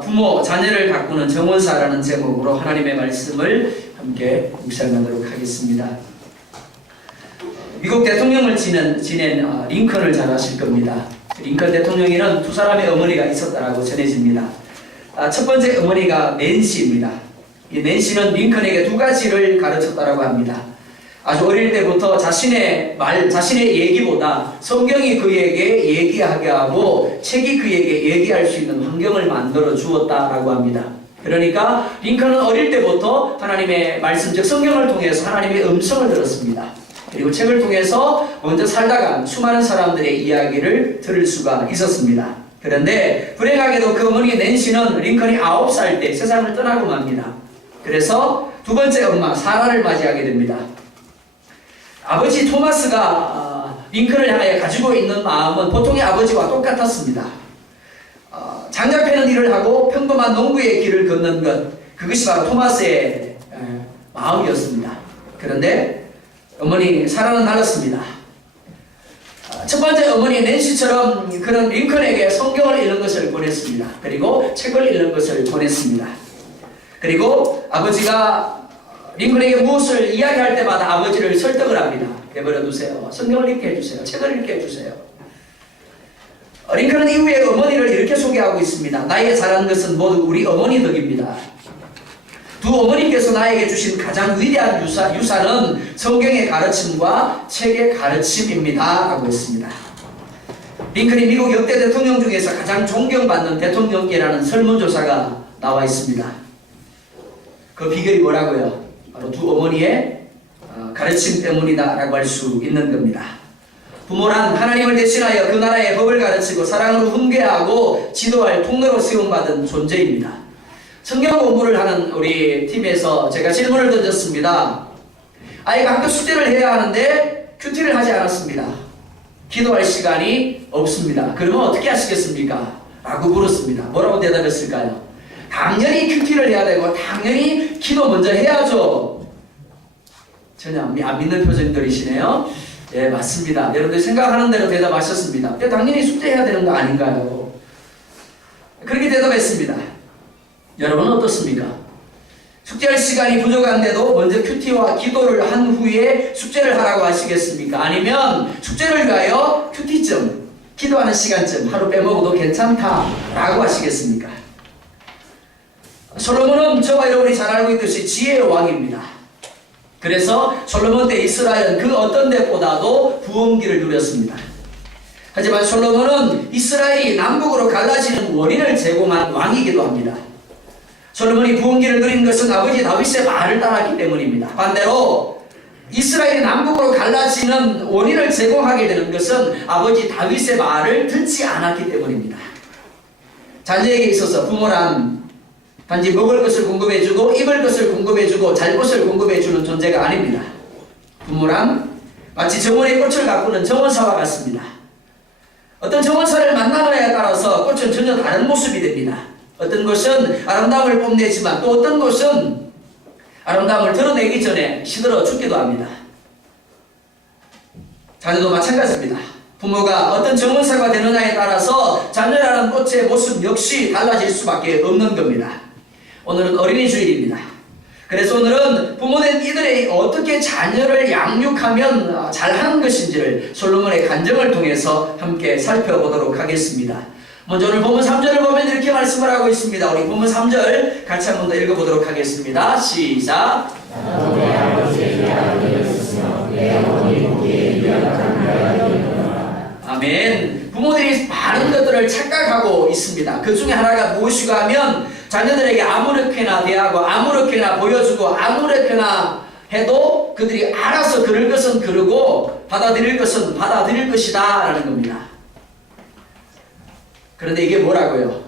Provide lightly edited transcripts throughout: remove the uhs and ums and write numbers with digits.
부모, 자녀를 가꾸는 정원사라는 제목으로 하나님의 말씀을 함께 묵상하도록 하겠습니다. 미국 대통령을 지낸 링컨을 잘 아실 겁니다. 링컨 대통령에는 두 사람의 어머니가 있었다고 전해집니다. 첫 번째 어머니가 낸시입니다. 이 낸시는 링컨에게 두 가지를 가르쳤다고 합니다. 아주 어릴 때부터 자신의 얘기보다 성경이 그에게 얘기하게 하고 책이 그에게 얘기할 수 있는 환경을 만들어 주었다라고 합니다. 그러니까 링컨은 어릴 때부터 하나님의 말씀, 즉 성경을 통해서 하나님의 음성을 들었습니다. 그리고 책을 통해서 먼저 살다간 수많은 사람들의 이야기를 들을 수가 있었습니다. 그런데 불행하게도 그 어머니 낸시는 링컨이 9살 때 세상을 떠나고 맙니다. 그래서 두 번째 엄마 사라를 맞이하게 됩니다. 아버지 토마스가 링컨을 향해 가지고 있는 마음은 보통의 아버지와 똑같았습니다. 장작 패는 일을 하고 평범한 농부의 길을 걷는 것, 그것이 바로 토마스의 마음이었습니다. 그런데 어머니 사라는 달랐습니다. 첫 번째 어머니 낸시처럼 그는 링컨에게 성경을 읽는 것을 권했습니다. 그리고 책을 읽는 것을 권했습니다. 그리고 아버지가 링컨에게 무엇을 이야기할 때마다 아버지를 설득을 합니다. 내버려 두세요. 성경을 읽게 해주세요. 책을 읽게 해주세요. 링컨은 이후에 어머니를 이렇게 소개하고 있습니다. 나에게 잘한 것은 모두 우리 어머니 덕입니다. 두 어머니께서 나에게 주신 가장 위대한 유산은 성경의 가르침과 책의 가르침입니다. 라고 했습니다. 링컨이 미국 역대 대통령 중에서 가장 존경받는 대통령께라는 설문조사가 나와 있습니다. 그 비결이 뭐라고요? 바로 두 어머니의 가르침 때문이다 라고 할 수 있는 겁니다. 부모란 하나님을 대신하여 그 나라의 법을 가르치고 사랑으로 훈계하고 지도할 통로로 세움받은 존재입니다. 성경 공부를 하는 우리 팀에서 제가 질문을 던졌습니다. 아이가 학교 숙제를 해야 하는데 큐티를 하지 않았습니다. 기도할 시간이 없습니다. 그러면 어떻게 하시겠습니까? 라고 물었습니다. 뭐라고 대답했을까요? 당연히 큐티를 해야 되고 당연히 기도 먼저 해야죠. 전혀 안 믿는 표정들이시네요. 예, 맞습니다. 여러분들 생각하는 대로 대답하셨습니다. 당연히 숙제해야 되는 거 아닌가요? 그렇게 대답했습니다. 여러분은 어떻습니까? 숙제할 시간이 부족한데도 먼저 큐티와 기도를 한 후에 숙제를 하라고 하시겠습니까? 아니면 숙제를 위하여 큐티쯤, 기도하는 시간쯤 하루 빼먹어도 괜찮다라고 하시겠습니까? 솔로몬은 저와 여러분이 잘 알고 있듯이 지혜의 왕입니다. 그래서 솔로몬 때 이스라엘은 그 어떤 데보다도 부흥기를 누렸습니다. 하지만 솔로몬은 이스라엘이 남북으로 갈라지는 원인을 제공한 왕이기도 합니다. 솔로몬이 부흥기를 누린 것은 아버지 다윗의 말을 따랐기 때문입니다. 반대로 이스라엘이 남북으로 갈라지는 원인을 제공하게 되는 것은 아버지 다윗의 말을 듣지 않았기 때문입니다. 자녀에게 있어서 부모란 단지 먹을 것을 공급해주고 입을 것을 공급해주고 잘 것을 공급해주는 존재가 아닙니다. 부모란 마치 정원의 꽃을 가꾸는 정원사와 같습니다. 어떤 정원사를 만나느냐에 따라서 꽃은 전혀 다른 모습이 됩니다. 어떤 것은 아름다움을 뽐내지만 또 어떤 것은 아름다움을 드러내기 전에 시들어 죽기도 합니다. 자녀도 마찬가지입니다. 부모가 어떤 정원사가 되느냐에 따라서 자녀라는 꽃의 모습 역시 달라질 수밖에 없는 겁니다. 오늘은 어린이 주일입니다. 그래서 오늘은 부모된 이들이 어떻게 자녀를 양육하면 잘하는 것인지를 솔로몬의 간증을 통해서 함께 살펴보도록 하겠습니다. 먼저 오늘 본문 3절을 보면 이렇게 말씀을 하고 있습니다. 우리 본문 3절 같이 한 번 더 읽어보도록 하겠습니다. 시작! 아멘. 부모들이 많은 것들을 착각하고 있습니다. 그 중에 하나가 무엇이고 하면 자녀들에게 아무렇게나 대하고 아무렇게나 보여주고 아무렇게나 해도 그들이 알아서 그럴 것은 그러고 받아들일 것은 받아들일 것이다 라는 겁니다. 그런데 이게 뭐라고요?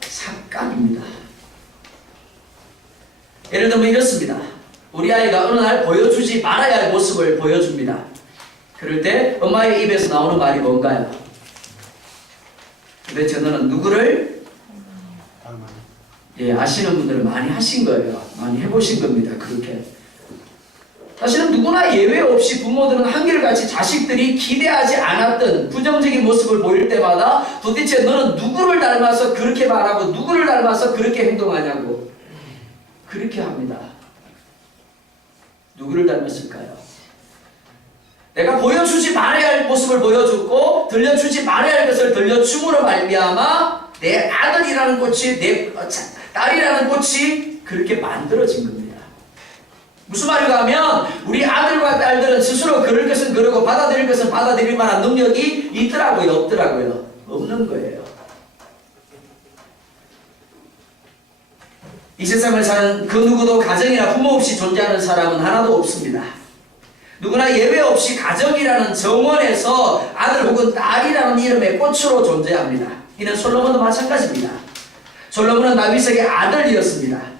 삭감입니다. 예를 들면 이렇습니다. 우리 아이가 어느 날 보여주지 말아야 할 모습을 보여줍니다. 그럴 때 엄마의 입에서 나오는 말이 뭔가요? 도대체 너는 누구를? 예, 아시는 분들은 많이 하신 거예요. 많이 해보신 겁니다. 그렇게. 사실은 누구나 예외 없이 부모들은 한결같이 자식들이 기대하지 않았던 부정적인 모습을 보일 때마다 도대체 너는 누구를 닮아서 그렇게 말하고 누구를 닮아서 그렇게 행동하냐고 그렇게 합니다. 누구를 닮았을까요? 내가 보여주지 말아야 할 모습을 보여주고 들려주지 말아야 할 것을 들려줌으로 말미암아 내 아들이라는 꽃이 내 딸이라는 꽃이 그렇게 만들어진 겁니다. 무슨 말인가 하면 우리 아들과 딸들은 스스로 그럴 것은 그러고 받아들일 것은 받아들일 만한 능력이 있더라고요? 없더라고요? 없는 거예요. 이 세상을 사는 그 누구도 가정이나 부모 없이 존재하는 사람은 하나도 없습니다. 누구나 예외 없이 가정이라는 정원에서 아들 혹은 딸이라는 이름의 꽃으로 존재합니다. 이는 솔로몬도 마찬가지입니다. 솔로몬은 다윗에게 아들이었습니다.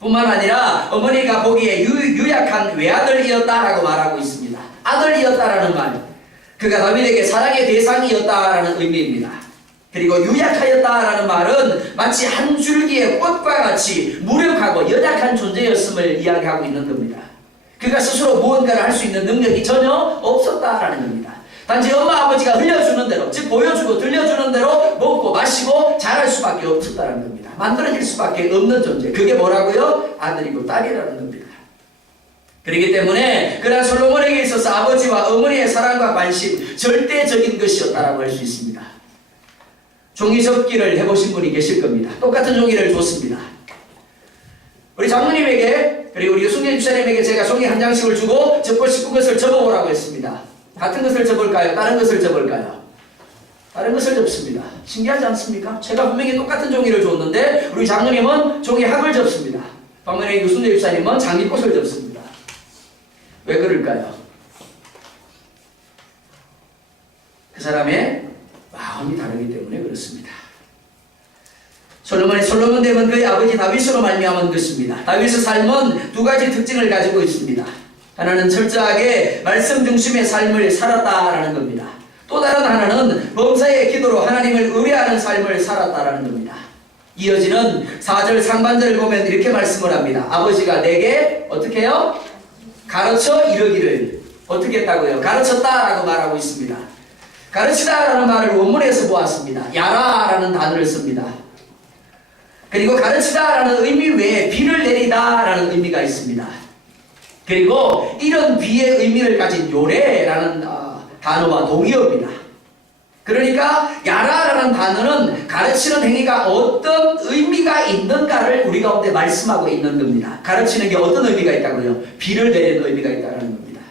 뿐만 아니라 어머니가 보기에 유약한 외아들이었다라고 말하고 있습니다. 아들이었다라는 말, 그가 다윗에게 사랑의 대상이었다라는 의미입니다. 그리고 유약하였다라는 말은 마치 한 줄기의 꽃과 같이 무력하고 연약한 존재였음을 이야기하고 있는 겁니다. 그가 스스로 무언가를 할 수 있는 능력이 전혀 없었다라는 겁니다. 단지 엄마 아버지가 흘려주는 대로, 즉 보여주고 들려주는 대로 먹고 마시고 자랄 수밖에 없었다는 겁니다. 만들어질 수밖에 없는 존재, 그게 뭐라고요? 아들이고 딸이라는 겁니다. 그렇기 때문에 그러한 솔로몬에게 있어서 아버지와 어머니의 사랑과 관심, 절대적인 것이었다라고 할 수 있습니다. 종이 접기를 해보신 분이 계실 겁니다. 똑같은 종이를 줬습니다. 우리 장모님에게 그리고 우리 유승재 집사님에게 제가 종이 한 장씩을 주고 접고 싶은 것을 접어보라고 했습니다. 같은 것을 접을까요? 다른 것을 접을까요? 다른 것을 접습니다. 신기하지 않습니까? 제가 분명히 똑같은 종이를 줬는데 우리 장모님은 종이 합을 접습니다. 반면에 유승재 집사님은 장미꽃을 접습니다. 왜 그럴까요? 그 사람의 마음이 다르기 때문에 그렇습니다. 솔로몬 됨은 그의 아버지 다윗으로 말미암은 것입니다. 다윗의 삶은 두 가지 특징을 가지고 있습니다. 하나는 철저하게 말씀 중심의 삶을 살았다라는 겁니다. 또 다른 하나는 범사의 기도로 하나님을 의뢰하는 삶을 살았다라는 겁니다. 이어지는 4절 상반절을 보면 이렇게 말씀을 합니다. 아버지가 내게 어떻게 해요? 가르쳐 이르기를 어떻게 했다고요? 가르쳤다라고 말하고 있습니다. 가르치다라는 말을 원문에서 보았습니다. 야라라는 단어를 씁니다. 그리고 가르치다라는 의미 외에 비를 내리다라는 의미가 있습니다. 그리고 이런 비의 의미를 가진 요래라는 단어와 동의어입니다. 그러니까 야라라는 단어는 가르치는 행위가 어떤 의미가 있는가를 우리 가운데 말씀하고 있는 겁니다. 가르치는 게 어떤 의미가 있다고요? 비를 내리는 의미가 있다는 겁니다.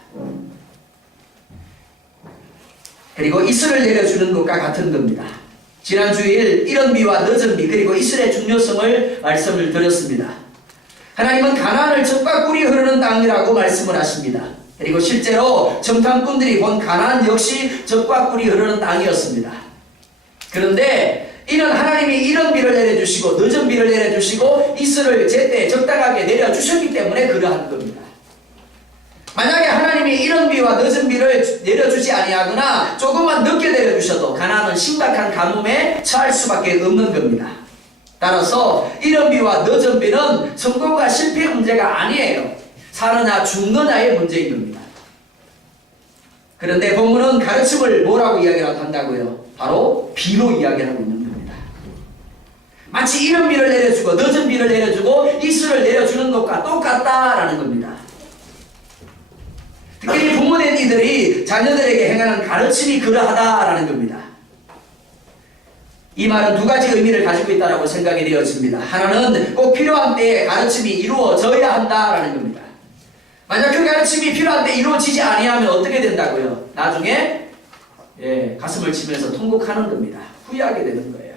그리고 이슬을 내려주는 것과 같은 겁니다. 지난 주일 이런 비와 늦은 비 그리고 이슬의 중요성을 말씀을 드렸습니다. 하나님은 가나안을 젖과 꿀이 흐르는 땅이라고 말씀을 하십니다. 그리고 실제로 정탐꾼들이 본 가나안 역시 젖과 꿀이 흐르는 땅이었습니다. 그런데 이는 하나님이 이런 비를 내려주시고 늦은 비를 내려주시고 이슬을 제때 적당하게 내려주셨기 때문에 그러한 겁니다. 만약에 하나님이 이런 비와 늦은 비를 내려주지 아니하거나 조금만 늦게 내려주셔도 가나안은 심각한 가뭄에 처할 수밖에 없는 겁니다. 따라서 이런 비와 늦은 비는 성공과 실패의 문제가 아니에요. 사느냐 죽느냐의 문제인 겁니다. 그런데 본문은 가르침을 뭐라고 이야기를 한다고요? 바로 비로 이야기를 하고 있는 겁니다. 마치 이런 비를 내려주고 늦은 비를 내려주고 이슬을 내려주는 것과 똑같다라는 겁니다. 특히 부모된 이들이 자녀들에게 행하는 가르침이 그러하다라는 겁니다. 이 말은 두 가지 의미를 가지고 있다고 생각이 되어집니다. 하나는 꼭 필요한 때에 가르침이 이루어져야 한다라는 겁니다. 만약 그 가르침이 필요한 때 이루어지지 아니하면 어떻게 된다고요? 나중에 가슴을 치면서 통곡하는 겁니다. 후회하게 되는 거예요.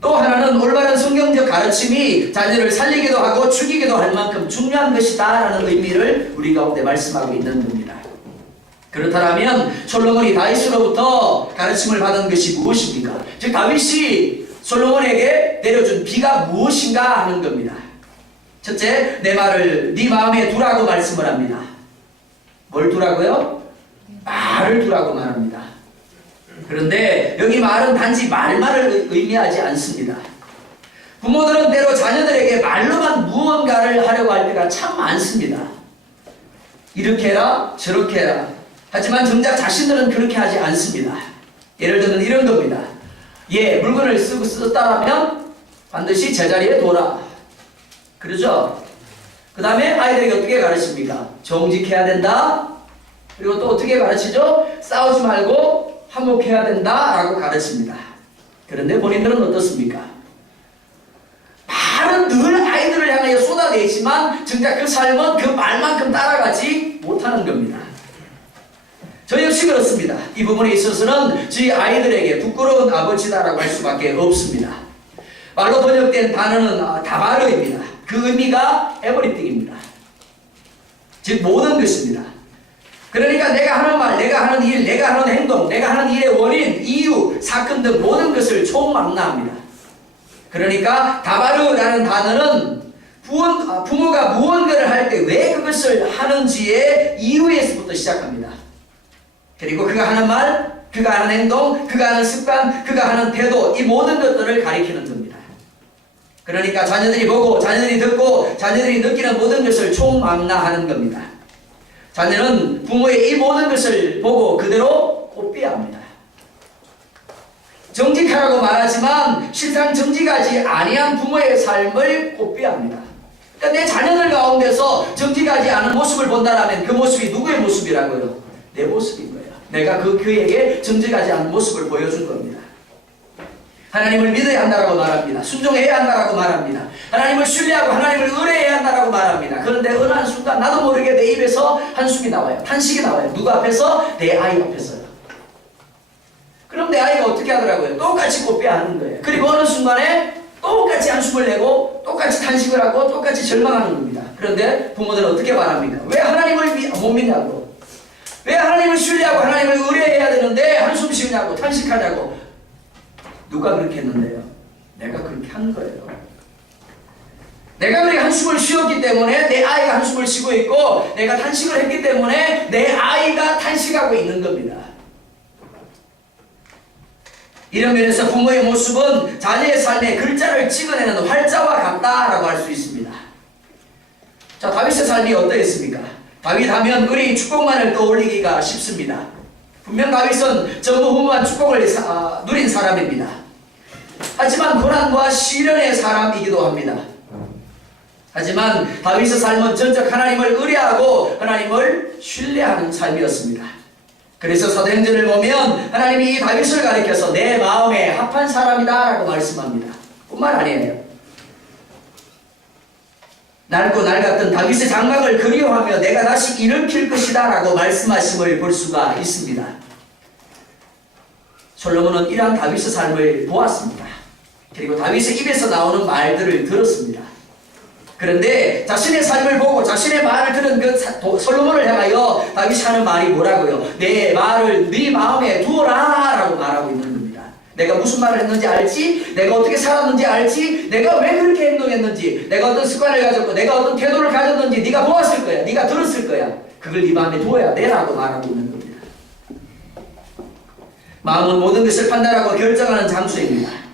또 하나는 올바른 성경적 가르침이 자녀를 살리기도 하고 죽이기도 할 만큼 중요한 것이다 라는 의미를 우리 가운데 말씀하고 있는 겁니다. 그렇다면 솔로몬이 다윗으로부터 가르침을 받은 것이 무엇입니까? 즉 다윗이 솔로몬에게 내려준 비가 무엇인가 하는 겁니다. 첫째, 내 말을 네 마음에 두라고 말씀을 합니다. 뭘 두라고요? 말을 두라고 말합니다. 그런데 여기 말은 단지 말만을 의미하지 않습니다. 부모들은 때로 자녀들에게 말로만 무언가를 하려고 할 때가 참 많습니다. 이렇게 해라, 저렇게 해라. 하지만 정작 자신들은 그렇게 하지 않습니다. 예를 들면 이런 겁니다. 물건을 썼다라면 반드시 제자리에 둬라. 그러죠? 그 다음에 아이들에게 어떻게 가르칩니까? 정직해야 된다. 그리고 또 어떻게 가르치죠? 싸우지 말고 화목해야 된다라고 가르칩니다. 그런데 본인들은 어떻습니까? 말은 늘 아이들을 향하여 쏟아내지만 정작 그 삶은 그 말만큼 따라가지 못하는 겁니다. 저 역시 그렇습니다. 이 부분에 있어서는 저희 아이들에게 부끄러운 아버지다라고 할 수밖에 없습니다. 말로 번역된 단어는 다바르입니다. 그 의미가 에버리띵입니다. 즉 모든 것입니다. 그러니까 내가 하는 말, 내가 하는 일, 내가 하는 행동, 내가 하는 일의 원인, 이유, 사건 등 모든 것을 총망라합니다. 그러니까 다바르라는 단어는 부모가 무언가를 할 때 왜 그것을 하는지의 이유에서부터 시작합니다. 그리고 그가 하는 말, 그가 하는 행동, 그가 하는 습관, 그가 하는 태도, 이 모든 것들을 가리키는 겁니다. 그러니까 자녀들이 보고, 자녀들이 듣고, 자녀들이 느끼는 모든 것을 총망라하는 겁니다. 자녀는 부모의 이 모든 것을 보고 그대로 꼽비합니다. 정직하라고 말하지만 실상 정직하지 아니한 부모의 삶을 꼽비합니다. 그러니까 내 자녀들 가운데서 정직하지 않은 모습을 본다면 그 모습이 누구의 모습이라고요? 내 모습인 거예요. 내가 그에게 정직하지 않은 모습을 보여준 겁니다. 하나님을 믿어야 한다고 말합니다. 순종해야 한다고 말합니다. 하나님을 신뢰하고 하나님을 의뢰해야 한다고 말합니다. 그런데 어느 한 순간 나도 모르게 내 입에서 한숨이 나와요. 탄식이 나와요. 누구 앞에서? 내 아이 앞에서요. 그럼 내 아이가 어떻게 하더라고요? 똑같이 꼽혀하는 거예요. 그리고 어느 순간에 똑같이 한숨을 내고 똑같이 탄식을 하고 똑같이 절망하는 겁니다. 그런데 부모들은 어떻게 말합니까? 왜 하나님을 못 믿냐고? 왜 하나님을 신뢰하고 하나님을 의뢰해야 되는데 한숨 쉬냐고 탄식하냐고? 누가 그렇게 했는데요? 내가 그렇게 한 거예요. 내가 그렇게 한숨을 쉬었기 때문에 내 아이가 한숨을 쉬고 있고 내가 탄식을 했기 때문에 내 아이가 탄식하고 있는 겁니다. 이런 면에서 부모의 모습은 자녀의 삶에 글자를 찍어내는 활자와 같다라고 할 수 있습니다. 자, 다윗의 삶이 어떠했습니까? 다윗 하면 의리 축복만을 떠올리기가 쉽습니다. 분명 다윗은 전무후무한 축복을 누린 사람입니다. 하지만 고난과 시련의 사람이기도 합니다. 하지만 다윗의 삶은 전적 하나님을 의뢰하고 하나님을 신뢰하는 삶이었습니다. 그래서 사도행전을 보면 하나님이 이 다윗을 가리켜서 내 마음에 합한 사람이다 라고 말씀합니다. 뿐만 아니에요. 낡고 낡았던 다윗의 장막을 그리워하며 내가 다시 일으킬 것이다 라고 말씀하심을 볼 수가 있습니다. 솔로몬은 이러한 다윗의 삶을 보았습니다. 그리고 다윗의 입에서 나오는 말들을 들었습니다. 그런데 자신의 삶을 보고 자신의 말을 들은 그 솔로몬을 향하여 다윗이 하는 말이 뭐라고요? 내 말을 네 마음에 두어라 라고 말하고 있는 겁니다. 내가 무슨 말을 했는지 알지? 내가 어떻게 살았는지 알지? 내가 왜 그렇게 행동했는지, 내가 어떤 습관을 가졌고 내가 어떤 태도를 가졌는지 네가 보았을 거야. 네가 들었을 거야. 그걸 네 마음에 두어야 돼 라고 말하고 있는 겁니다. 마음은 모든 것을 판단하고 결정하는 장소입니다.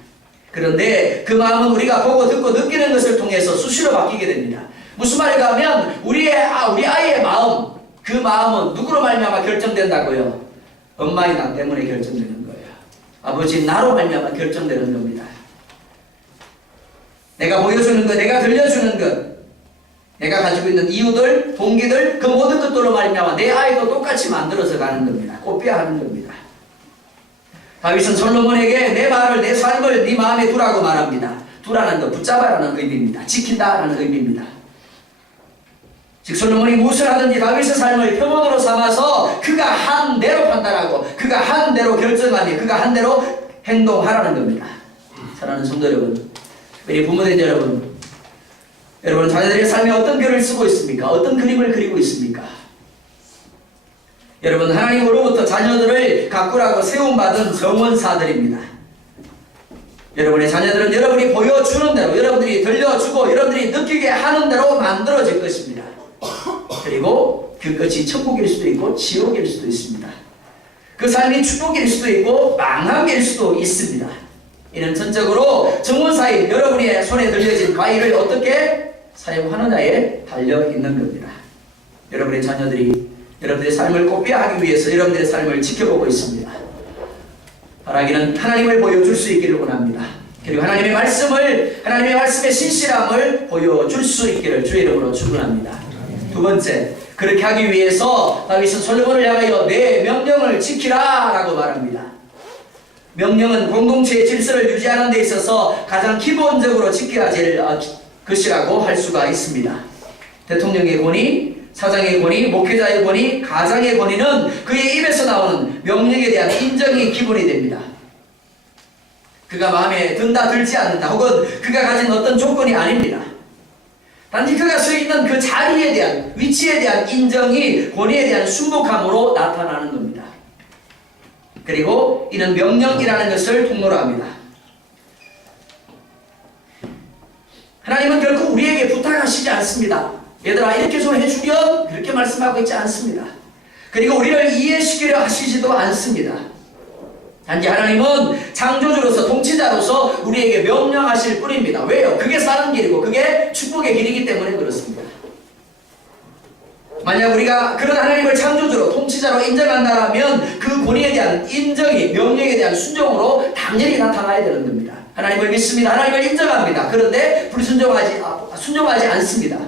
그런데 그 마음은 우리가 보고 듣고 느끼는 것을 통해서 수시로 바뀌게 됩니다. 무슨 말인가 하면 우리 아이의 마음, 그 마음은 누구로 말미암아 결정된다고요? 엄마의 나 때문에 결정되는 거예요. 아버지 나로 말미암아 결정되는 겁니다. 내가 보여주는 것, 내가 들려주는 것, 내가 가지고 있는 이유들, 동기들, 그 모든 것들로 말미암아 내 아이도 똑같이 만들어서 가는 겁니다. 꼽혀야 하는 겁니다. 다윗은 솔로몬에게 내 말을, 내 삶을 네 마음에 두라고 말합니다. 두라는 것, 붙잡아라는 의미입니다. 지킨다라는 의미입니다. 즉 솔로몬이 무엇을 하든지 다윗의 삶을 표본으로 삼아서 그가 한 대로 판단하고 그가 한 대로 결정하며 그가 한 대로 행동하라는 겁니다. 사랑하는 성도 여러분, 우리 부모된 여러분, 여러분 자녀들의 삶에 어떤 글을 쓰고 있습니까? 어떤 그림을 그리고 있습니까? 여러분 하나님으로부터 자녀들을 가꾸라고 세움받은 정원사들입니다. 여러분의 자녀들은 여러분이 보여주는 대로, 여러분들이 들려주고 여러분들이 느끼게 하는 대로 만들어질 것입니다. 그리고 그 끝이 천국일 수도 있고 지옥일 수도 있습니다. 그 삶이 축복일 수도 있고 망함일 수도 있습니다. 이는 전적으로 정원사인 여러분의 손에 들려진 과일을 어떻게 사용하느냐에 달려 있는 겁니다. 여러분의 자녀들이 여러분들의 삶을 꽃피하기 위해서 여러분들의 삶을 지켜보고 있습니다. 바라기는 하나님을 보여줄 수 있기를 원합니다. 그리고 하나님의 말씀의 신실함을 보여줄 수 있기를 주의 이름으로 축원합니다. 두 번째, 그렇게 하기 위해서 다윗은 솔로몬을 향하여 내 명령을 지키라 라고 말합니다. 명령은 공동체의 질서를 유지하는 데 있어서 가장 기본적으로 지켜야 될 것이라고 할 수가 있습니다. 대통령의 권위, 사장의 권위, 목회자의 권위, 가장의 권위는 그의 입에서 나오는 명령에 대한 인정이 기본이 됩니다. 그가 마음에 든다 들지 않는다 혹은 그가 가진 어떤 조건이 아닙니다. 단지 그가 서 있는 그 자리에 대한, 위치에 대한 인정이 권위에 대한 순복함으로 나타나는 겁니다. 그리고 이는 명령이라는 것을 통로로 합니다. 하나님은 결코 우리에게 부탁하시지 않습니다. 얘들아 이렇게 좀 해주렴 그렇게 말씀하고 있지 않습니다. 그리고 우리를 이해시키려 하시지도 않습니다. 단지 하나님은 창조주로서 통치자로서 우리에게 명령하실 뿐입니다. 왜요? 그게 사는 길이고 그게 축복의 길이기 때문에 그렇습니다. 만약 우리가 그런 하나님을 창조주로 통치자로 인정한다면 그 권위에 대한 인정이 명령에 대한 순종으로 당연히 나타나야 되는 겁니다. 하나님을 믿습니다. 하나님을 인정합니다. 그런데 순종하지 않습니다.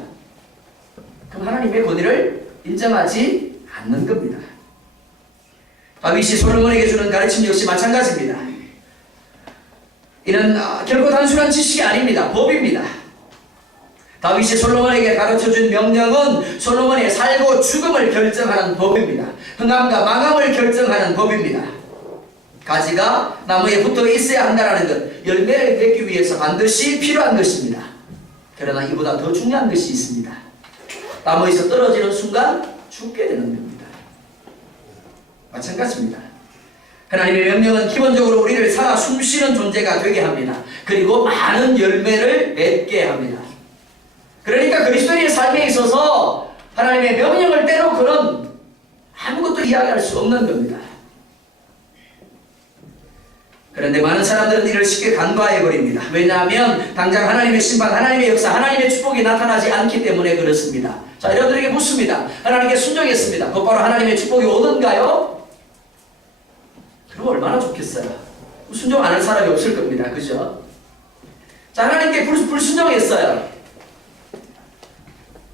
그럼 하나님의 권위를 인정하지 않는 겁니다. 다윗이 솔로몬에게 주는 가르침 역시 마찬가지입니다. 이는 결코 단순한 지식이 아닙니다. 법입니다. 다윗이 솔로몬에게 가르쳐준 명령은 솔로몬의 살고 죽음을 결정하는 법입니다. 흥함과 망함을 결정하는 법입니다. 가지가 나무에 붙어 있어야 한다는 것, 열매를 맺기 위해서 반드시 필요한 것입니다. 그러나 이보다 더 중요한 것이 있습니다. 나무에서 떨어지는 순간 죽게 되는 겁니다. 마찬가지입니다. 하나님의 명령은 기본적으로 우리를 살아 숨쉬는 존재가 되게 합니다. 그리고 많은 열매를 맺게 합니다. 그러니까 그리스도인의 삶에 있어서 하나님의 명령을 떼놓고는 아무것도 이야기할 수 없는 겁니다. 그런데 많은 사람들은 이를 쉽게 간과해버립니다. 왜냐하면 당장 하나님의 심판, 하나님의 역사, 하나님의 축복이 나타나지 않기 때문에 그렇습니다. 자, 여러분들에게 묻습니다. 하나님께 순종했습니다. 곧바로 하나님의 축복이 오는가요? 그럼 얼마나 좋겠어요. 순종 안 할 사람이 없을 겁니다. 그죠? 자, 하나님께 불순종했어요.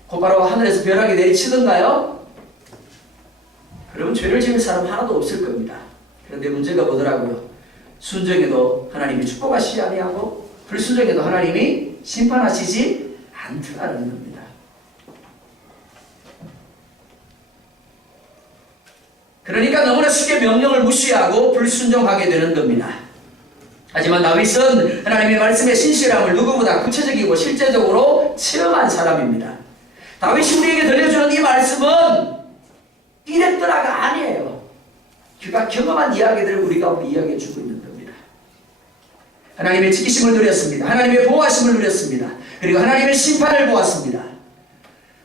곧바로 하늘에서 벼락이 내리치던가요? 그러면 죄를 지을 사람 하나도 없을 겁니다. 그런데 문제가 뭐더라고요? 순종에도 하나님이 축복하시지 아니하고 불순종에도 하나님이 심판하시지 않더라는 겁니다. 그러니까 너무나 쉽게 명령을 무시하고 불순종하게 되는 겁니다. 하지만 다윗은 하나님의 말씀의 신실함을 누구보다 구체적이고 실제적으로 체험한 사람입니다. 다윗이 우리에게 들려주는 이 말씀은 이랬더라가 아니에요. 그가 경험한 이야기들을 우리가 이야기해 주고 있는 겁니다. 하나님의 지키심을 누렸습니다. 하나님의 보호하심을 누렸습니다. 그리고 하나님의 심판을 보았습니다.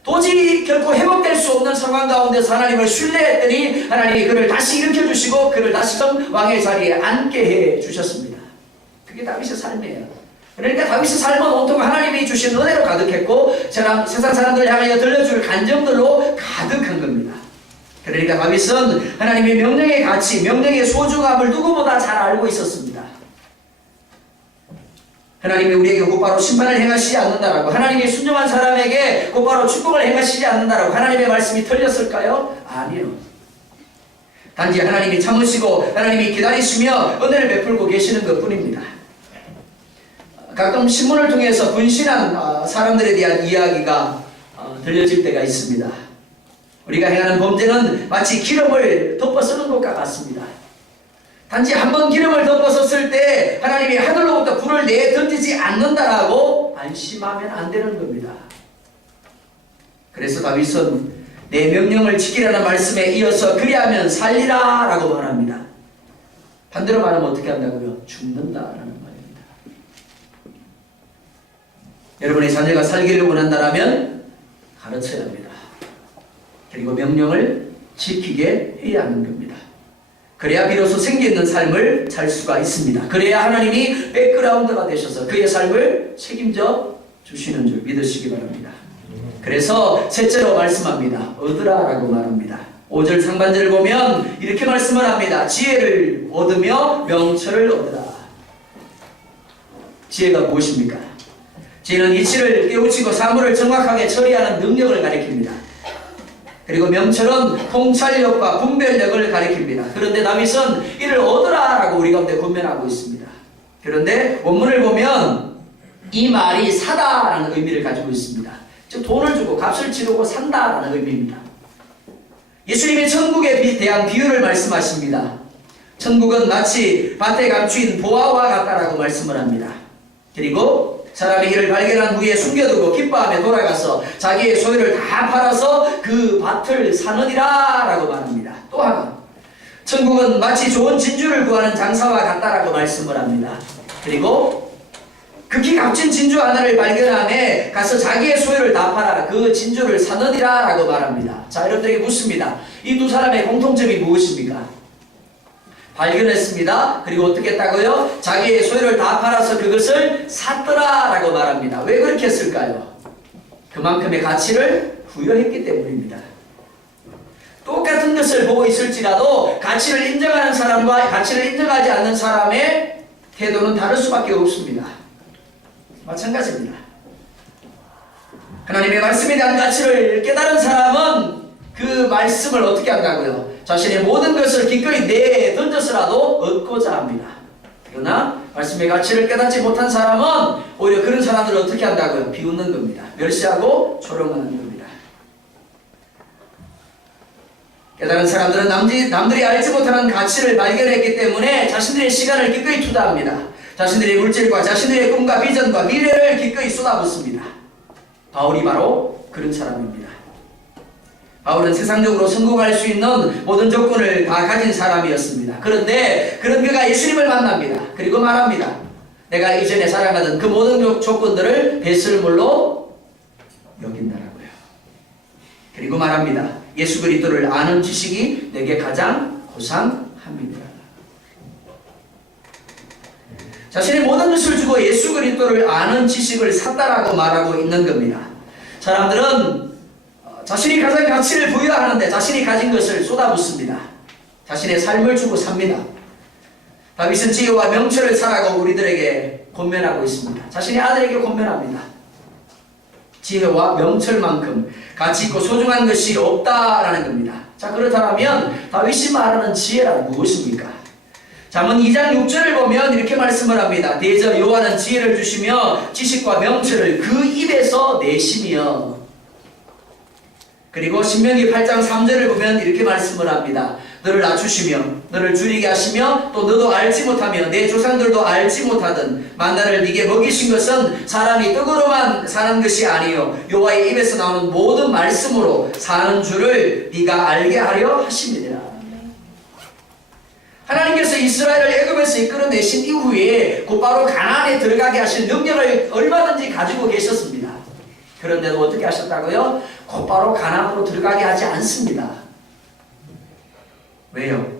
도저히 결코 회복될 수 없는 상황 가운데서 하나님을 신뢰했더니 하나님이 그를 다시 일으켜주시고 그를 다시금 왕의 자리에 앉게 해주셨습니다. 그게 다윗의 삶이에요. 그러니까 다윗의 삶은 온통 하나님이 주신 은혜로 가득했고 세상 사람들을 향하여 들려줄 간정들로 가득한 겁니다. 그러니까 다윗은 하나님의 명령의 가치, 명령의 소중함을 누구보다 잘 알고 있었습니다. 하나님이 우리에게 곧바로 심판을 행하시지 않는다라고, 하나님이 순종한 사람에게 곧바로 축복을 행하시지 않는다라고 하나님의 말씀이 틀렸을까요? 아니요. 단지 하나님이 참으시고 하나님이 기다리시며 은혜를 베풀고 계시는 것뿐입니다. 가끔 신문을 통해서 분신한 사람들에 대한 이야기가 들려질 때가 있습니다. 우리가 행하는 범죄는 마치 기름을 덮어 쓰는 것과 같습니다. 단지 한번 기름을 덮어 썼을 때 하나님이 하늘로부터 불을 내던지지 않는다라고 안심하면 안 되는 겁니다. 그래서 다윗은 내 명령을 지키라는 말씀에 이어서 그리하면 살리라 라고 말합니다. 반대로 말하면 어떻게 한다고요? 죽는다라는 말입니다. 여러분의 자녀가 살기를 원한다면 가르쳐야 합니다. 그리고 명령을 지키게 해야 하는 겁니다. 그래야 비로소 생기 있는 삶을 살 수가 있습니다. 그래야 하나님이 백그라운드가 되셔서 그의 삶을 책임져 주시는 줄 믿으시기 바랍니다. 그래서 셋째로 말씀합니다. 얻으라라고 말합니다. 5절 상반절을 보면 이렇게 말씀을 합니다. 지혜를 얻으며 명철을 얻으라. 지혜가 무엇입니까? 지혜는 이치를 깨우치고 사물을 정확하게 처리하는 능력을 가리킵니다. 그리고 명철은 통찰력과 분별력을 가리킵니다. 그런데 다윗은 이를 얻으라라고 우리 가운데 권면하고 있습니다. 그런데 원문을 보면 이 말이 사다라는 의미를 가지고 있습니다. 즉 돈을 주고 값을 치르고 산다라는 의미입니다. 예수님이 천국에 대한 비유를 말씀하십니다. 천국은 마치 밭에 감추인 보화와 같다라고 말씀을 합니다. 그리고 사람이 이를 발견한 후에 숨겨두고 기뻐하며 돌아가서 자기의 소유를 다 팔아서 그 밭을 사느니라 라고 말합니다. 또 하나, 천국은 마치 좋은 진주를 구하는 장사와 같다라고 말씀을 합니다. 그리고 극히 값진 진주 하나를 발견함에 가서 자기의 소유를 다 팔아 그 진주를 사느니라 라고 말합니다. 자, 여러분들에게 묻습니다. 이 두 사람의 공통점이 무엇입니까? 발견했습니다. 그리고 어떻게 했다고요? 자기의 소유를 다 팔아서 그것을 샀더라 라고 말합니다. 왜 그렇게 했을까요? 그만큼의 가치를 부여했기 때문입니다. 똑같은 것을 보고 있을지라도 가치를 인정하는 사람과 가치를 인정하지 않는 사람의 태도는 다를 수밖에 없습니다. 마찬가지입니다. 하나님의 말씀에 대한 가치를 깨달은 사람은 그 말씀을 어떻게 한다고요? 자신의 모든 것을 기꺼이 내던져서라도 얻고자 합니다. 그러나 말씀의 가치를 깨닫지 못한 사람은 오히려 그런 사람들을 어떻게 한다고요? 비웃는 겁니다. 멸시하고 조롱하는 겁니다. 깨달은 사람들은 남들이 알지 못하는 가치를 발견했기 때문에 자신들의 시간을 기꺼이 투자합니다. 자신들의 물질과 자신들의 꿈과 비전과 미래를 기꺼이 쏟아붓습니다. 바울이 바로 그런 사람입니다. 바울은 세상적으로 성공할 수 있는 모든 조건을 다 가진 사람이었습니다. 그런데 그런 그가 예수님을 만납니다. 그리고 말합니다. 내가 이전에 살아가던 그 모든 조건들을 배설물로 여긴다라고요. 그리고 말합니다. 예수 그리스도를 아는 지식이 내게 가장 고상합니다. 자신의 모든 것을 주고 예수 그리스도를 아는 지식을 샀다라고 말하고 있는 겁니다. 사람들은 자신이 가장 가치를 부여하는데 자신이 가진 것을 쏟아붓습니다. 자신의 삶을 주고 삽니다. 다윗은 지혜와 명철을 사라고 우리들에게 권면하고 있습니다. 자신의 아들에게 권면합니다. 지혜와 명철만큼 가치 있고 소중한 것이 없다라는 겁니다. 자, 그렇다면 다윗이 말하는 지혜란 무엇입니까? 잠언 2장 6절을 보면 이렇게 말씀을 합니다. 대저 여호와는 지혜를 주시며 지식과 명철을 그 입에서 내시며. 그리고 신명기 8장 3절을 보면 이렇게 말씀을 합니다. 너를 낮추시며 너를 줄이게 하시며 또 너도 알지 못하며 내 조상들도 알지 못하던 만나를 네게 먹이신 것은 사람이 떡으로만 사는 것이 아니요 여호와의 입에서 나오는 모든 말씀으로 사는 줄을 네가 알게 하려 하심이니라. 하나님께서 이스라엘을 애굽에서 이끌어내신 이후에 곧바로 가나안에 들어가게 하실 능력을 얼마든지 가지고 계셨습니다. 그런데도 어떻게 하셨다고요? 곧바로 가나안으로 들어가게 하지 않습니다. 왜요?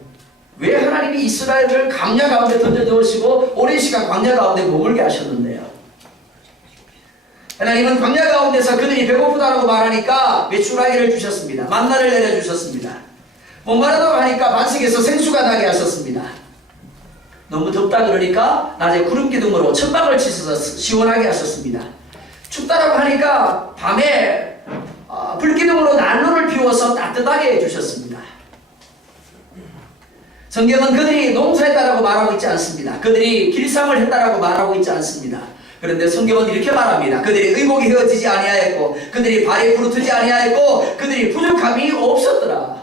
왜 하나님이 이스라엘을 광야 가운데 던져놓으시고 오랜 시간 광야 가운데 머물게 하셨는데요? 하나님은 광야 가운데서 그들이 배고프다라고 말하니까 메추라기를 주셨습니다. 만나를 내려주셨습니다. 목마르다고 하니까 반석에서 생수가 나게 하셨습니다. 너무 덥다 그러니까 낮에 구름 기둥으로 천막을 치셔서 시원하게 하셨습니다. 춥다라고 하니까 밤에 불기둥으로 난로를 피워서 따뜻하게 해주셨습니다. 성경은 그들이 농사했다라고 말하고 있지 않습니다. 그들이 길쌈을 했다라고 말하고 있지 않습니다. 그런데 성경은 이렇게 말합니다. 그들이 의복이 헤어지지 아니하였고 그들이 발이 부르트지 아니하였고 그들이 부족함이 없었더라.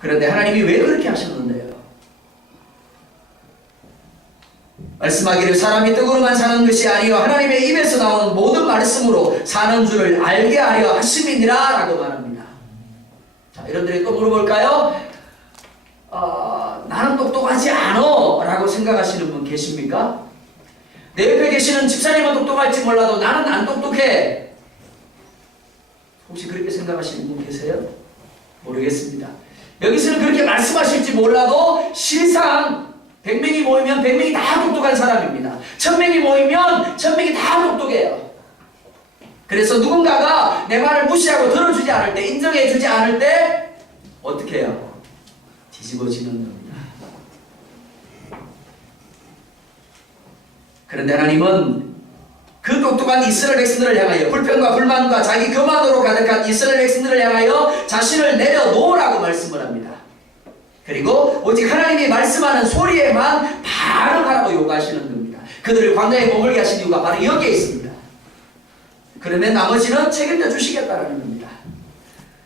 그런데 하나님이 왜 그렇게 하셨는데요? 말씀하기를 사람이 떡으로만 사는 것이 아니요 하나님의 입에서 나오는 모든 말씀으로 사는 줄을 알게 하려 하심이니라 라고 말합니다. 자, 여러분들이 또 물어볼까요? 나는 똑똑하지 않아 라고 생각하시는 분 계십니까? 내 옆에 계시는 집사님은 똑똑할지 몰라도 나는 안 똑똑해. 혹시 그렇게 생각하시는 분 계세요? 모르겠습니다. 여기서는 그렇게 말씀하실지 몰라도 실상 100명이 모이면 100명이 다 똑똑한 사람입니다. 1000명이 모이면 1000명이 다 똑똑해요. 그래서 누군가가 내 말을 무시하고 들어주지 않을 때, 인정해주지 않을 때 어떻게 해요? 뒤집어지는 겁니다. 그런데 하나님은 그 똑똑한 이스라엘 백성들을 향하여, 불평과 불만과 자기 교만으로 가득한 이스라엘 백성들을 향하여 자신을 내려놓으라고 말씀을 합니다. 그리고 오직 하나님이 말씀하는 소리에만 반응하라고 요구하시는 겁니다. 그들을 광야에 머물게 하신 이유가 바로 여기에 있습니다. 그러면 나머지는 책임져 주시겠다는 겁니다.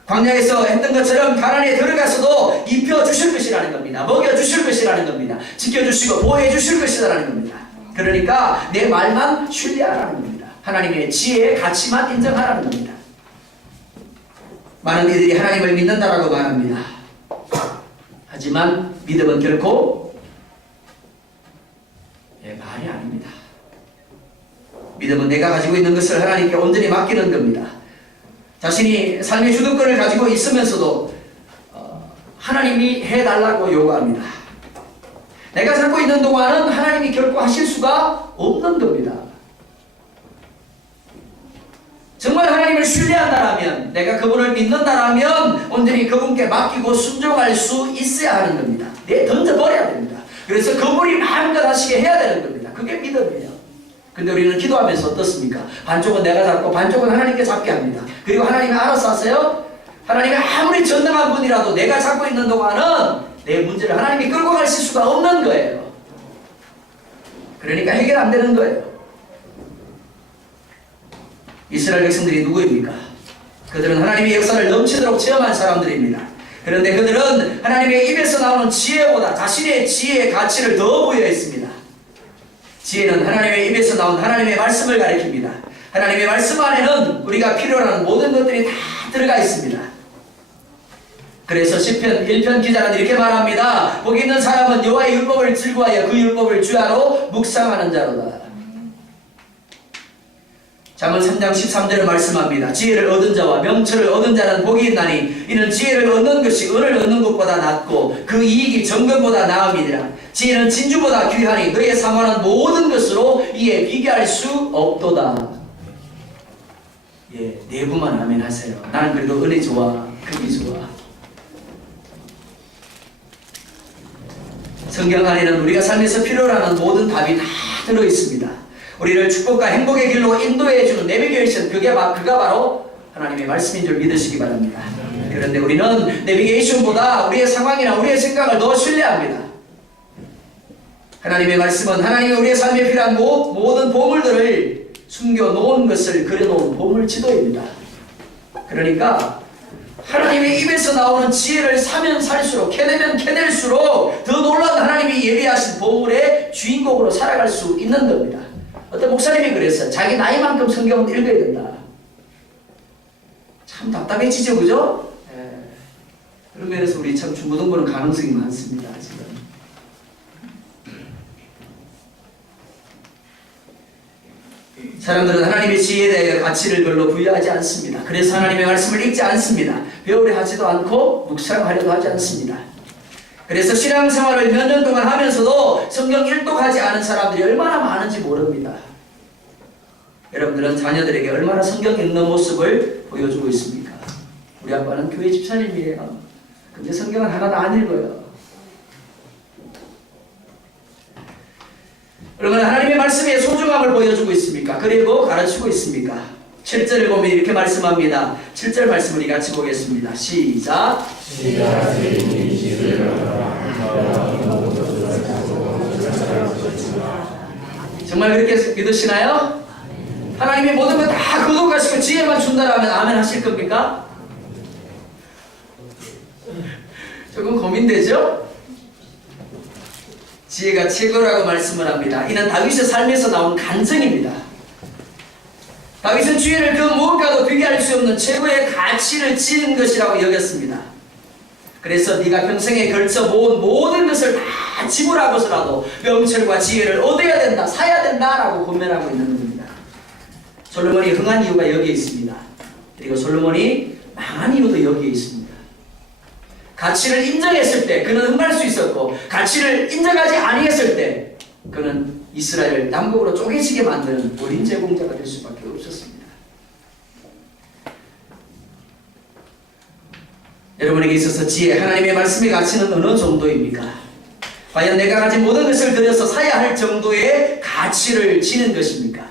광야에서 했던 것처럼 가나안에 들어가서도 입혀 주실 것이라는 겁니다. 먹여 주실 것이라는 겁니다. 지켜 주시고 보호해 주실 것이라는 겁니다. 그러니까 내 말만 신뢰하라는 겁니다. 하나님의 지혜의 가치만 인정하라는 겁니다. 많은 이들이 하나님을 믿는다라고 말합니다. 하지만 믿음은 결코 말이 아닙니다. 믿음은 내가 가지고 있는 것을 하나님께 온전히 맡기는 겁니다. 자신이 삶의 주도권을 가지고 있으면서도 하나님이 해달라고 요구합니다. 내가 잡고 있는 동안은 하나님이 결코 하실 수가 없는 겁니다. 정말 하나님을 신뢰한다라면, 내가 그분을 믿는다라면 온전히 그분께 맡기고 순종할 수 있어야 하는 겁니다. 던져버려야 됩니다. 그래서 그분이 마음껏 하시게 해야 되는 겁니다. 그게 믿음이에요. 근데 우리는 기도하면서 어떻습니까? 반쪽은 내가 잡고 반쪽은 하나님께 잡게 합니다. 그리고 하나님이 알아서 하세요. 하나님이 아무리 전능한 분이라도 내가 잡고 있는 동안은 내 문제를 하나님이 끌고 가실 수가 없는 거예요. 그러니까 해결 안 되는 거예요. 이스라엘 백성들이 누구입니까? 그들은 하나님의 역사를 넘치도록 체험한 사람들입니다. 그런데 그들은 하나님의 입에서 나오는 지혜보다 자신의 지혜의 가치를 더 부여했습니다. 지혜는 하나님의 입에서 나온 하나님의 말씀을 가리킵니다. 하나님의 말씀 안에는 우리가 필요로 하는 모든 것들이 다 들어가 있습니다. 그래서 시편 1편 기자는 이렇게 말합니다. 거기 있는 사람은 여호와의 율법을 즐거워하여 그 율법을 주야로 묵상하는 자로다. 잠언 3장 13절을 말씀합니다. 지혜를 얻은 자와 명철을 얻은 자는 복이 있나니 이는 지혜를 얻는 것이 은을 얻는 것보다 낫고 그 이익이 정금보다 나음이니라. 지혜는 진주보다 귀하니 너의 사모하는 모든 것으로 이에 비교할 수 없도다. 내부만 아멘 하세요. 나는 그래도 은혜 좋아, 금이 좋아. 성경 안에는 우리가 삶에서 필요로 하는 모든 답이 다 들어있습니다. 우리를 축복과 행복의 길로 인도해주는 내비게이션, 그가 바로 하나님의 말씀인 줄 믿으시기 바랍니다. 그런데 우리는 내비게이션보다 우리의 상황이나 우리의 생각을 더 신뢰합니다. 하나님의 말씀은 하나님이 우리의 삶에 필요한 모든 보물들을 숨겨놓은 것을 그려놓은 보물지도입니다. 그러니까 하나님의 입에서 나오는 지혜를 사면 살수록, 캐내면 캐낼수록 더 놀라운 하나님이 예비하신 보물의 주인공으로 살아갈 수 있는 겁니다. 어떤 목사님이 그랬어요. 자기 나이만큼 성경을 읽어야 된다. 참 답답해지죠, 그죠? 그런 면에서 우리 참 중고등부는 가능성이 많습니다. 지금. 사람들은 하나님의 지혜에 대해 가치를 별로 부여하지 않습니다. 그래서 하나님의 말씀을 읽지 않습니다. 배우려 하지도 않고 묵상하려도 하지 않습니다. 그래서 신앙생활을 몇 년 동안 하면서도 성경 일독하지 않은 사람들이 얼마나 많은지 모릅니다. 여러분들은 자녀들에게 얼마나 성경 읽는 모습을 보여주고 있습니까? 우리 아빠는 교회 집사님이에요. 근데 성경은 하나도 안 읽어요. 얼마나 하나님의 말씀에 소중함을 보여주고 있습니까? 그리고 가르치고 있습니까? 7절을 보면 이렇게 말씀합니다. 7절 말씀 우리 같이 보겠습니다. 시작. 정말 그렇게 믿으시나요? 하나님이 모든 걸 다 거둬가시고 지혜만 준다라면 아멘 하실 겁니까? 조금 고민되죠? 지혜가 최고라고 말씀을 합니다. 이는 다윗의 삶에서 나온 간증입니다. 다윗은 지혜를 그 무엇과도 비교할 수 없는 최고의 가치를 지은 것이라고 여겼습니다. 그래서 네가 평생에 걸쳐 모은 모든 것을 다 지불하고서라도 명철과 지혜를 얻어야 된다, 사야 된다라고 고면하고 있는 겁니다. 솔로몬이 흥한 이유가 여기에 있습니다. 그리고 솔로몬이 망한 이유도 여기에 있습니다. 가치를 인정했을 때 그는 흥할 수 있었고, 가치를 인정하지 아니했을 때 그는 이스라엘을 남북으로 쪼개지게 만드는 어린 제공자가 될 수밖에 없었습니다. 여러분에게 있어서 지혜, 하나님의 말씀의 가치는 어느 정도입니까? 과연 내가 가진 모든 것을 들여서 사야 할 정도의 가치를 지는 것입니까?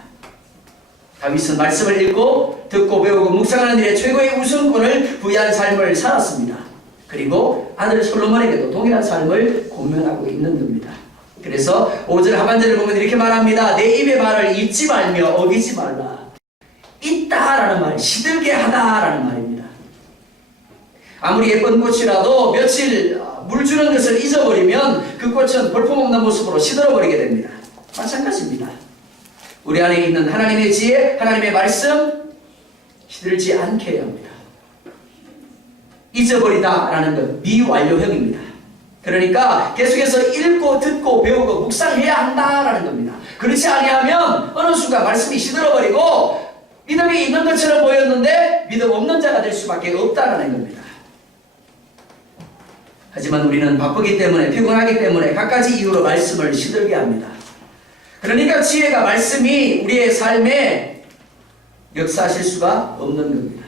다윗은 말씀을 읽고 듣고 배우고 묵상하는 일에 최고의 우선권을 부여한 삶을 살았습니다. 그리고 아들 솔로몬에게도 동일한 삶을 공면하고 있는 겁니다. 그래서 5절 하반절을 보면 이렇게 말합니다. 내 입의 말을 잊지 말며 어기지 말라. 잊다라는 말, 시들게 하다라는 말입니다. 아무리 예쁜 꽃이라도 며칠 물 주는 것을 잊어버리면 그 꽃은 볼품없는 모습으로 시들어버리게 됩니다. 마찬가지입니다. 우리 안에 있는 하나님의 지혜, 하나님의 말씀 시들지 않게 해야 합니다. 잊어버리다라는 것 미완료형입니다. 그러니까 계속해서 읽고 듣고 배우고 묵상해야 한다라는 겁니다. 그렇지 아니하면 어느 순간 말씀이 시들어버리고 믿음이 있는 것처럼 보였는데 믿음 없는 자가 될 수밖에 없다라는 겁니다. 하지만 우리는 바쁘기 때문에, 피곤하기 때문에 갖가지 이유로 말씀을 시들게 합니다. 그러니까 지혜가 말씀이 우리의 삶에 역사하실 수가 없는 겁니다.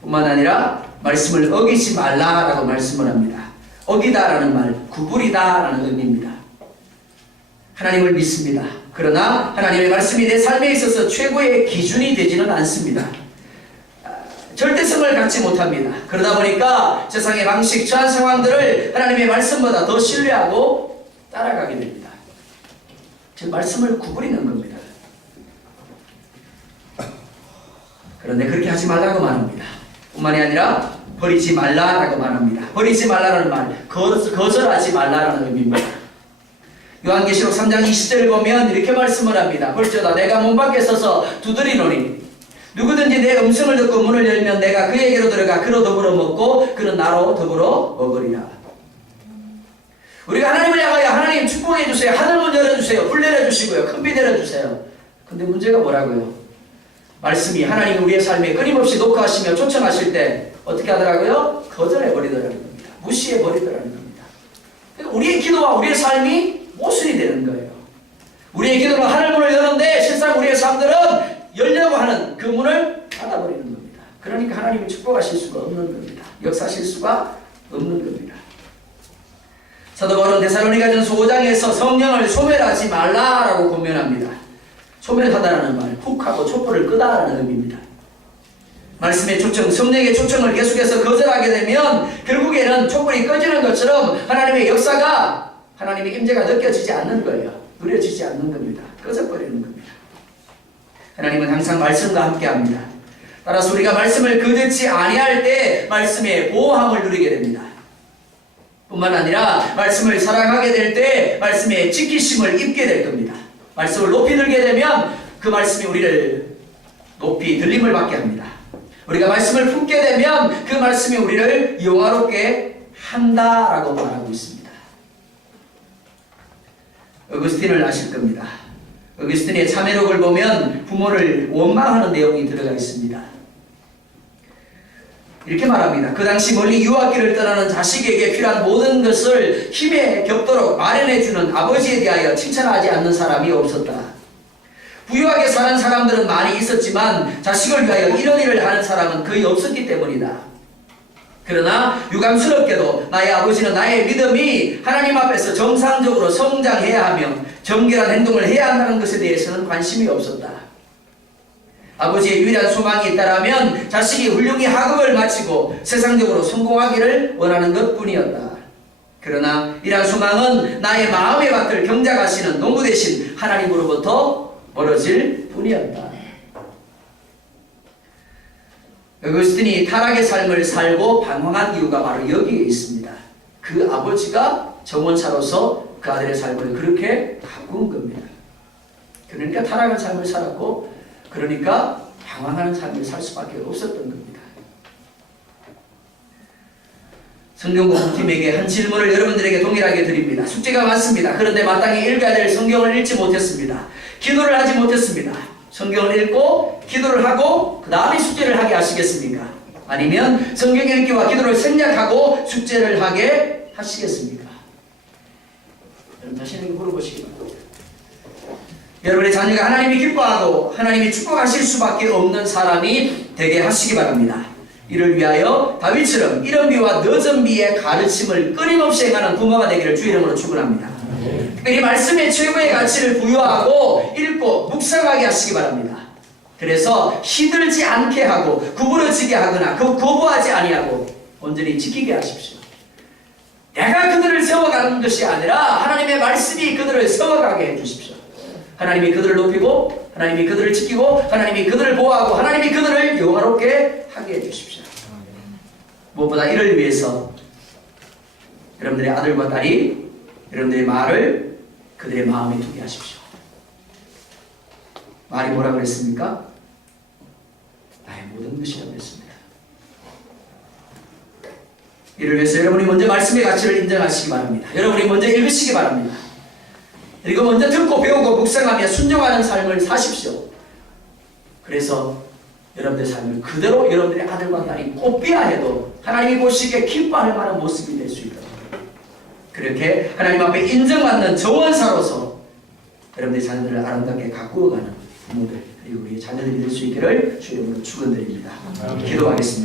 뿐만 아니라 말씀을 어기지 말라라고 말씀을 합니다. 어기다라는 말, 구부리다라는 의미입니다. 하나님을 믿습니다. 그러나 하나님의 말씀이 내 삶에 있어서 최고의 기준이 되지는 않습니다. 절대성을 갖지 못합니다. 그러다 보니까 세상의 방식, 처한 상황들을 하나님의 말씀보다 더 신뢰하고 따라가게 됩니다. 즉 말씀을 구부리는 겁니다. 그런데 그렇게 하지 말라고 말합니다. 뿐만이 아니라 버리지 말라라고 말합니다. 버리지 말라라는 말, 거절하지 말라라는 의미입니다. 요한계시록 3장 20절을 보면 이렇게 말씀을 합니다. 볼지어다 내가 문 밖에 서서 두드리노니 누구든지 내 음성을 듣고 문을 열면 내가 그에게로 들어가 그로 더불어 먹고 그는 나로 더불어 먹으리라. 우리가 하나님을 향하여 하나님 축복해 주세요. 하늘문 열어주세요. 불 내려주시고요. 큰 비 내려주세요. 근데 문제가 뭐라고요? 말씀이 하나님 우리의 삶에 끊임없이 녹화하시며 초청하실 때 어떻게 하더라고요? 거절해 버리더라는 겁니다. 무시해 버리더라는 겁니다. 그러니까 우리의 기도와 우리의 삶이 모순이 되는 거예요. 우리의 기도는 하늘문을 여는데 실상 우리의 삶들은 열려고 하는 그 문을 닫아버리는 겁니다. 그러니까 하나님이 축복하실 수가 없는 겁니다. 역사하실 수가 없는 겁니다. 사도 바울은 데살로니가전서 5장에서 성령을 소멸하지 말라라고 권면합니다. 소멸하다라는 말, 훅하고 촛불을 끄다라는 의미입니다. 말씀의 초청, 성령의 초청을 계속해서 거절하게 되면 결국에는 촛불이 꺼지는 것처럼 하나님의 역사가, 하나님의 임재가 느껴지지 않는 거예요. 누려지지 않는 겁니다. 꺼져버리는 겁니다. 하나님은 항상 말씀과 함께합니다. 따라서 우리가 말씀을 거듭지 아니할 때 말씀의 보호함을 누리게 됩니다. 뿐만 아니라 말씀을 사랑하게 될 때 말씀의 지키심을 입게 될 겁니다. 말씀을 높이 들게 되면 그 말씀이 우리를 높이 들림을 받게 합니다. 우리가 말씀을 품게 되면 그 말씀이 우리를 영화롭게 한다라고 말하고 있습니다. 어거스틴을 아실 겁니다. 어거스틴의 참회록을 보면 부모를 원망하는 내용이 들어가 있습니다. 이렇게 말합니다. 그 당시 멀리 유학길을 떠나는 자식에게 필요한 모든 것을 힘에 겹도록 마련해주는 아버지에 대하여 칭찬하지 않는 사람이 없었다. 부유하게 사는 사람들은 많이 있었지만 자식을 위하여 이런 일을 하는 사람은 거의 없었기 때문이다. 그러나 유감스럽게도 나의 아버지는 나의 믿음이 하나님 앞에서 정상적으로 성장해야 하며 정결한 행동을 해야 한다는 것에 대해서는 관심이 없었다. 아버지의 유일한 소망이 있다라면 자식이 훌륭히 학업을 마치고 세상적으로 성공하기를 원하는 것뿐이었다. 그러나 이러한 소망은 나의 마음의 밭을 경작하시는 농부 대신 하나님으로부터 멀어질 뿐이었다. 어거스틴이 타락의 삶을 살고 방황한 이유가 바로 여기에 있습니다. 그 아버지가 정원사로서 그 아들의 삶을 그렇게 바꾼 겁니다. 그러니까 타락한 삶을 살았고 그러니까 방황하는 삶을 살 수밖에 없었던 겁니다. 성경 공부팀에게 한 질문을 여러분들에게 동일하게 드립니다. 숙제가 많습니다. 그런데 마땅히 읽어야 될 성경을 읽지 못했습니다. 기도를 하지 못했습니다. 성경을 읽고 기도를 하고 그 다음에 숙제를 하게 하시겠습니까? 아니면 성경 읽기와 기도를 생략하고 숙제를 하게 하시겠습니까? 여러분 자신에게 물어보시기 바랍니다. 여러분의 자녀가 하나님이 기뻐하고 하나님이 축복하실 수밖에 없는 사람이 되게 하시기 바랍니다. 이를 위하여 다윗처럼 이런 비와 늦은 비의 가르침을 끊임없이 행하는 부모가 되기를 주의 이름으로 축원합니다. 특별히 말씀의 최고의 가치를 부여하고 읽고 묵상하게 하시기 바랍니다. 그래서 시들지 않게 하고 구부러지게 하거나 거부하지 아니하고 온전히 지키게 하십시오. 내가 그들을 세워가는 것이 아니라 하나님의 말씀이 그들을 세워가게 해주십시오. 하나님이 그들을 높이고 하나님이 그들을 지키고 하나님이 그들을 보호하고 하나님이 그들을 영화롭게 하게 해주십시오. 무엇보다 이를 위해서 여러분들의 아들과 딸이 여러분들의 말을 그들의 마음에 두게 하십시오. 말이 뭐라 그랬습니까? 나의 모든 것이라고 했습니다. 이를 위해서 여러분이 먼저 말씀의 가치를 인정하시기 바랍니다. 여러분이 먼저 읽으시기 바랍니다. 그리고 먼저 듣고 배우고 묵상하며 순종하는 삶을 사십시오. 그래서 여러분들의 삶을 그대로 여러분들의 아들과 딸이 꼽비야 해도 하나님이 보시기에 기뻐할 만한 모습이 될 수 있도록 그렇게 하나님 앞에 인정받는 정원사로서 여러분들의 자녀들을 아름답게 가꾸어가는 부모들 그리고 우리 자녀들이 될 수 있기를 주의 이름으로 축원드립니다. 기도하겠습니다.